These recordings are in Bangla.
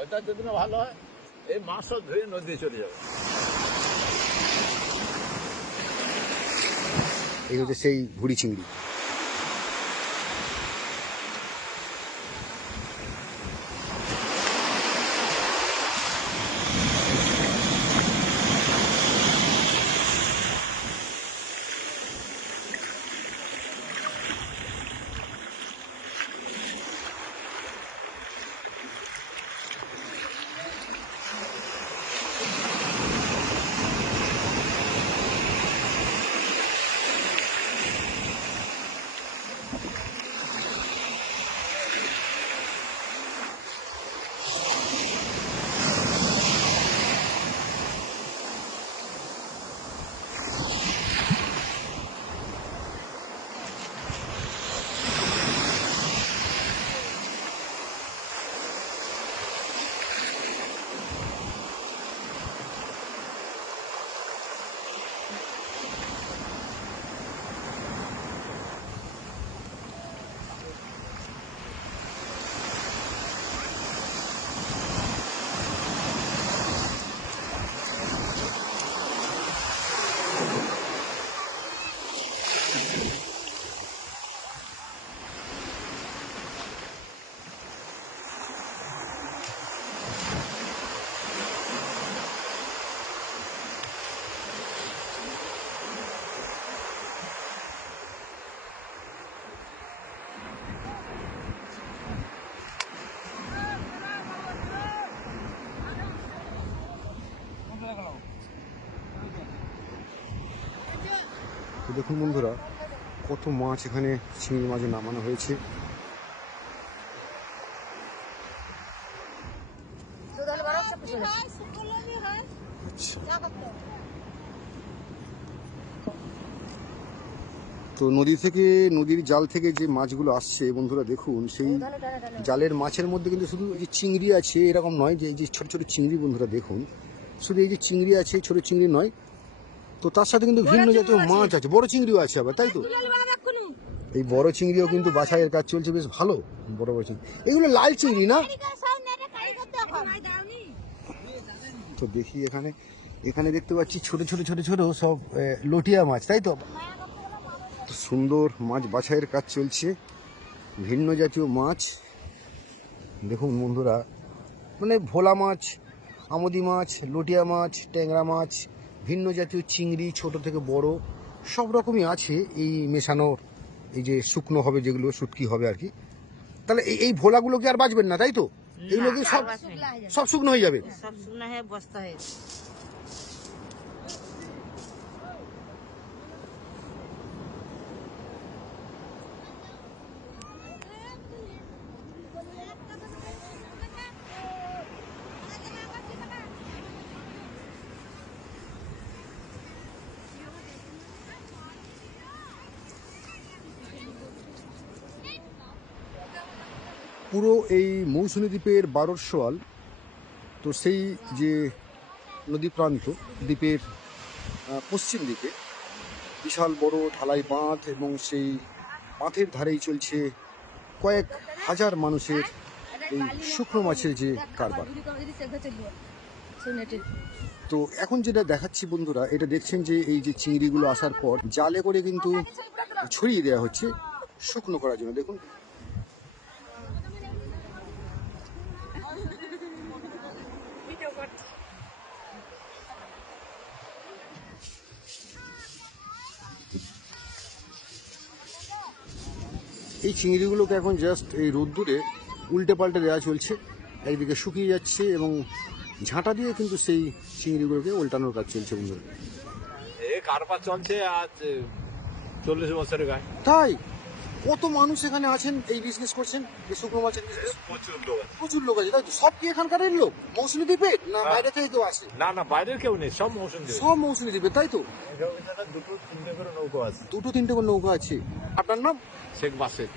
ওইটা যদি না ভালো হয় এই মাছও ধুয়ে নদী চলে যাবে। এই হচ্ছে সেই ভুড়ি চিংড়ি। তো দেখুন বন্ধুরা, কত মাছ এখানে চিংড়ি মাছে নামানো হয়েছে। তো নদী থেকে, নদীর জাল থেকে যে মাছগুলো আসছে বন্ধুরা দেখুন, সেই জালের মাছের মধ্যে কিন্তু শুধু এই যে চিংড়ি আছে এরকম নয়, যে এই যে ছোট ছোট চিংড়ি বন্ধুরা দেখুন, শুধু এই যে চিংড়ি আছে, ছোট চিংড়ি নয়, তো তার সাথে কিন্তু ভিন্ন জাতীয় মাছ আছে, বড় চিংড়িও আছে আবার, তাই তো? এই বড় চিংড়িও কিন্তু বাছাইয়ের কাজ চলছে, বেশ ভালো বড় বড় চিংড়ি। এগুলো লাল চিংড়ি না? তো দেখি এখানে, এখানে দেখতে পাচ্ছি ছোট ছোট ছোট ছোট সব লটিয়া মাছ, তাই তো? সুন্দর মাছ বাছাইয়ের কাজ চলছে, ভিন্ন জাতীয় মাছ দেখুন বন্ধুরা, মানে ভোলা মাছ, আমোদি মাছ, লটিয়া মাছ, ট্যাংরা মাছ, ভিন্ন জাতীয় চিংড়ি, ছোট থেকে বড় সব রকমই আছে এই মেশানো, এই যে শুকনো হবে যেগুলো, শুটকি হবে আর কি। তাহলে এই ভোলাগুলো কি আর বাঁচবেন না, তাই তো? এগুলো কি সব সব শুকনো হয়ে যাবে? সব শুকনো হয়ে বস্তা হয়ে পুরো এই মৌসুমী দ্বীপের বারোরশোয়াল, তো সেই যে নদী প্রান্ত দ্বীপের পশ্চিম দিকে বিশাল বড় ঢালাই বাঁধ, এবং সেই বাঁধের ধারেই চলছে কয়েক হাজার মানুষের এই শুকনো মাছের যে কারবার। তো এখন যেটা দেখাচ্ছি বন্ধুরা, এটা দেখছেন যে এই যে চিংড়িগুলো আসার পর জালে করে কিন্তু ছড়িয়ে দেওয়া হচ্ছে শুকনো করার জন্য। দেখুন এই চিংড়িগুলোকে এখন জাস্ট এই রোদ্দুরে উল্টে পাল্টে দেওয়া চলছে, একদিকে শুকিয়ে যাচ্ছে এবং ঝাঁটা দিয়ে কিন্তু সেই চিংড়িগুলোকে উল্টানোর কাজ চলছে বন্ধুরা। এই কারবার চলছে আজ 40 বছরের গায়ে। তাই কত মানুষ এখানে আছেন, এই বিজনেস করছেন, এই শুকনো মাছের বিজনেস? প্রচুর লোক আছে। প্রচুর লোক আছে, তাই তো? সব কি এখানকার লোক মৌসুমী দ্বীপে, না বাইরে থেকে কেউ আসে? না না, বাইরের কেউ নেই, সব মৌসুম দিয়ে। সব মৌসুমী দ্বীপে, তাই তো? দুটো তিনটে করে নৌকো আছে। দুটো তিনটে করে নৌকা আছে। আপনার নাম? শেখ বাসের।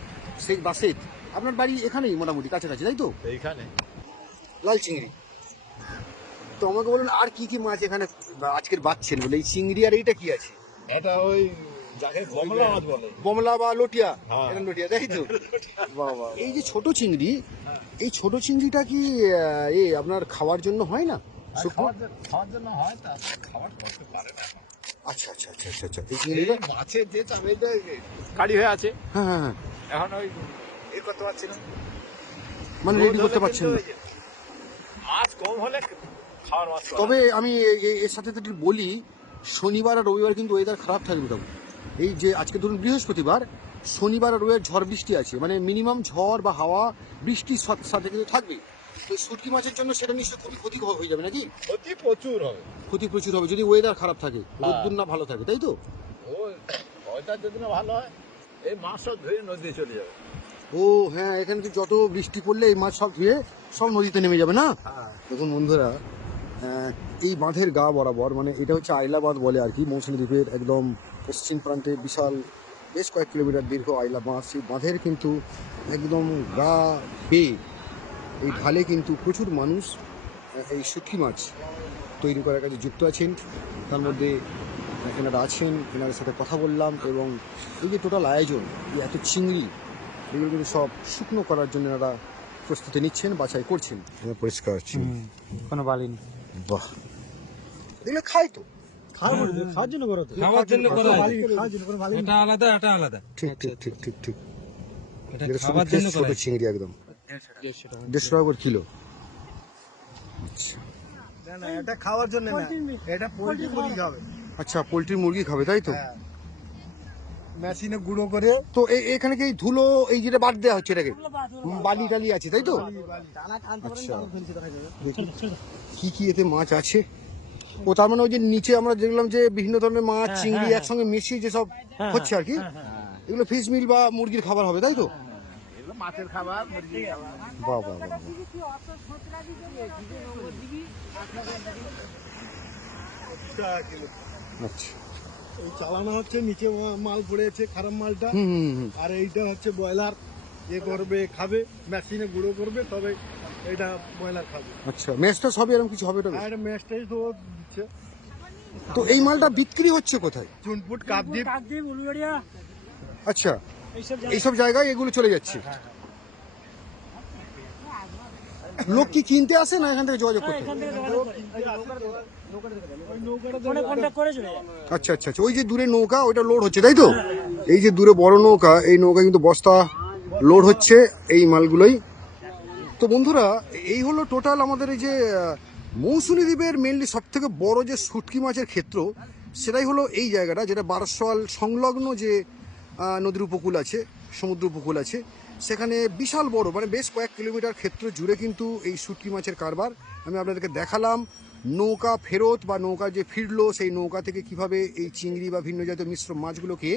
শেখ বাসেদ। আপনার বাড়ি এখানেই মোটামুটি কাছাকাছি, তাই তো? এইখানে লাল চিংড়ি। তো আমাকে বলুন আর কি কি মাছ এখানে আজকের বাচ্ছেন বলে, এই চিংড়ি আর এইটা কি আছে? এটা ওই যাকে বমলা মাছ বলে। বমলা বা লটিয়া, হ্যাঁ। এটা লটিয়া তাই তো? বাবা, এই যে ছোট চিংড়ি, এই ছোট চিংড়িটা কি আপনার খাওয়ার জন্য হয় না? শুকনো? খাওয়ার জন্য হয়, তা খাবার করতে পারে না। আচ্ছা আচ্ছা আচ্ছা আচ্ছা আচ্ছা, এই চিংড়িটা মাছের যে চামড়িটা কাড়ি হয়ে আছে, হ্যাঁ হ্যাঁ হ্যাঁ, এখন ওই করতে পারছি না, মানে রেডি করতে পারছেন না। মাছ কম হলে খাওয়ার মাছ করা। তবে আমি এর সাথে একটু বলি, শনিবার আর রবিবার কিন্তু ওয়েদার খারাপ থাকবে তখন। এই যে আজকে ধরুন বৃহস্পতিবার, শনিবার আর রবিবার ঝড় বৃষ্টি আছে, মানে মিনিমাম ঝড় বা হাওয়া বৃষ্টির সাথে কিন্তু থাকবে। তো শুটকি মাছের জন্য সেটা নিশ্চয়ই খুবই ক্ষতি হয়ে যাবে নাকি? ক্ষতি প্রচুর হবে। ক্ষতি প্রচুর হবে যদি ওয়েদার খারাপ থাকে, রোদ্দুর না ভালো থাকে, তাই তো? ও ওইটা যদি না ভালো হয়, এই মাছ সব ধরে নদীতে চলে যাবে। ও হ্যাঁ, এখানে তো যত বৃষ্টি পড়লে এই মাছ সব ধুয়ে সব নদীতে নেমে যাবে না? দেখুন বন্ধুরা, এই বাঁধের গা বরাবর, মানে এটা হচ্ছে আইলা বাঁধ বলে আর কি, মৌসুমী দ্বীপের একদম পশ্চিম প্রান্তে বিশাল বেশ কয়েক কিলোমিটার দীর্ঘ আইলা বাঁধ। সেই বাঁধের কিন্তু একদম গা বেয়ে এই ঢালে কিন্তু প্রচুর মানুষ এই শুটকি মাছ তৈরি করার কাজে যুক্ত আছেন। তার মধ্যে এনারা আছেন, এনাদের সাথে কথা বললাম, এবং এই যে টোটাল আয়োজন, এই এত চিংড়ি, এগুলো কিন্তু সব শুকনো করার জন্য এনারা প্রস্তুতি নিচ্ছেন, বাছাই করছেন। পরিষ্কার কোনো বালি নেই। বাহ, এগুলো খায় তো? খাওয়ার জন্য করো তো, খাওয়ার জন্য করা হয়। খাওয়ার জন্য কোনো বালি নেই। এটা আলাদা, এটা আলাদা। ঠিক ঠিক ঠিক ঠিক ঠিক। এটা যেটা শুধু খাওয়ার জন্য fresh করা ছোট হয়। চিংড়ি একদম 150 টাকা করে কিলো। আচ্ছা না না, এটা খাওয়ার জন্য না, এটা পোল্ট্রি মুরগি খাবে। আচ্ছা, পোলট্রি মুরগি খাবে তাই তো? মেশিনে গুঁড়ো করে তো এখানে কি এই ধুলো, এই যেটা বাদ দেওয়া হচ্ছে এটাকে, বালি টালি আছে তাই তো? আচ্ছা, কি কি এতে মাছ আছে? ও তার মানে ওই যে নিচে আমরা দেখলাম যে বিভিন্ন ধরনের মাছ, চিংড়ি একসঙ্গে মিশিয়ে যে সব হচ্ছে আর কি, এগুলো ফিশ মিল বা মুরগির খাবার হবে তাই তো? এগুলো মাছের খাবার, মুরগির খাবার। বাহ বাহ বাহ। আচ্ছা, এই চালানো হচ্ছে, নিচে মাল পড়েছে খারাপ মালটা, হুম হুম হুম। আর এইটা হচ্ছে ব্রয়লার করবে, খাবে, মেশিনে গুঁড়ো করবে, তবে এটা ব্রয়লার খাবে। আচ্ছা, মেসটা সবই এরকম কিছু হবে এটা? আর মেশটাই তো দিচ্ছে। তো এই মালটা বিক্রি হচ্ছে কোথায়? চুনপুট, কাপদ্বীপ, আচ্ছা, এইসব জায়গায় এগুলো চলে যাচ্ছে। লোক কি কিনতে আসে না এখান থেকে যোগাযোগ করতে? আচ্ছা আচ্ছা আচ্ছা, ওই যে দূরে নৌকা, ওইটা লোড হচ্ছে তাই তো? এই যে দূরে বড় নৌকা, এই নৌকা কিন্তু বস্তা লোড হচ্ছে এই মালগুলোই। তো বন্ধুরা, এই হলো টোটাল আমাদের এই যে মৌসুমী দ্বীপের মেনলি সব থেকে বড় যে শুটকি মাছের ক্ষেত্র, সেটাই হলো এই জায়গাটা, যেটা বারশাল সংলগ্ন যে নদীর উপকূল আছে, সমুদ্র উপকূল আছে, সেখানে বিশাল বড়, মানে বেশ কয়েক কিলোমিটার ক্ষেত্র জুড়ে কিন্তু এই শুটকি মাছের কারবার। আমি আপনাদেরকে দেখালাম নৌকা ফেরত বা নৌকা যে ফিরলো, সেই নৌকা থেকে কিভাবে এই চিংড়ি বা ভিন্ন জাতীয় মিশ্র মাছগুলোকে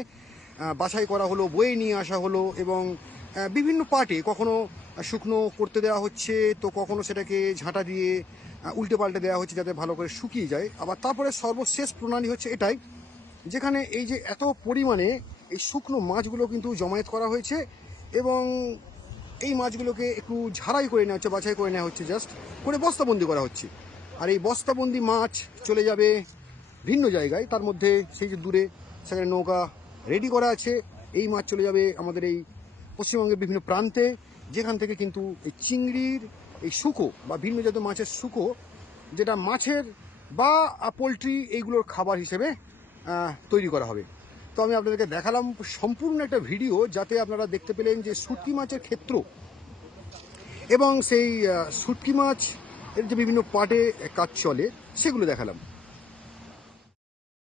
বাছাই করা হলো, বয়ে নিয়ে আসা হলো, এবং বিভিন্ন পার্টে কখনো শুকনো করতে দেওয়া হচ্ছে, তো কখনো সেটাকে ঝাঁটা দিয়ে উল্টে পাল্টে দেওয়া হচ্ছে যাতে ভালো করে শুকিয়ে যায়। আবার তারপরে সর্বশেষ প্রণালী হচ্ছে এটাই, যেখানে এই যে এত পরিমাণে এই শুকনো মাছগুলো কিন্তু জমায়েত করা হয়েছে, এবং এই মাছগুলোকে একটু ঝাড়াই করে নেওয়া হচ্ছে, বাছাই করে নেওয়া হচ্ছে, জাস্ট করে বস্তাবন্দি করা হচ্ছে। আর এই বস্তাবন্দি মাছ চলে যাবে ভিন্ন জায়গায়, তার মধ্যে সেই যে দূরে সেখানে নৌকা রেডি করা আছে, এই মাছ চলে যাবে আমাদের এই পশ্চিমবঙ্গের বিভিন্ন প্রান্তে, যেখান থেকে কিন্তু এই চিংড়ির এই শুকো বা ভিন্ন জাতীয় মাছের শুকো, যেটা মাছের বা পোলট্রি এইগুলোর খাবার হিসেবে তৈরি করা হবে। তো আমি আপনাদেরকে দেখালাম সম্পূর্ণ একটা ভিডিও, যাতে আপনারা দেখতে পেলেন যে শুটকি মাছের ক্ষেত্র এবং সেই শুটকি মাছ এর যে বিভিন্ন পার্টে কাজ চলে, সেগুলো দেখালাম।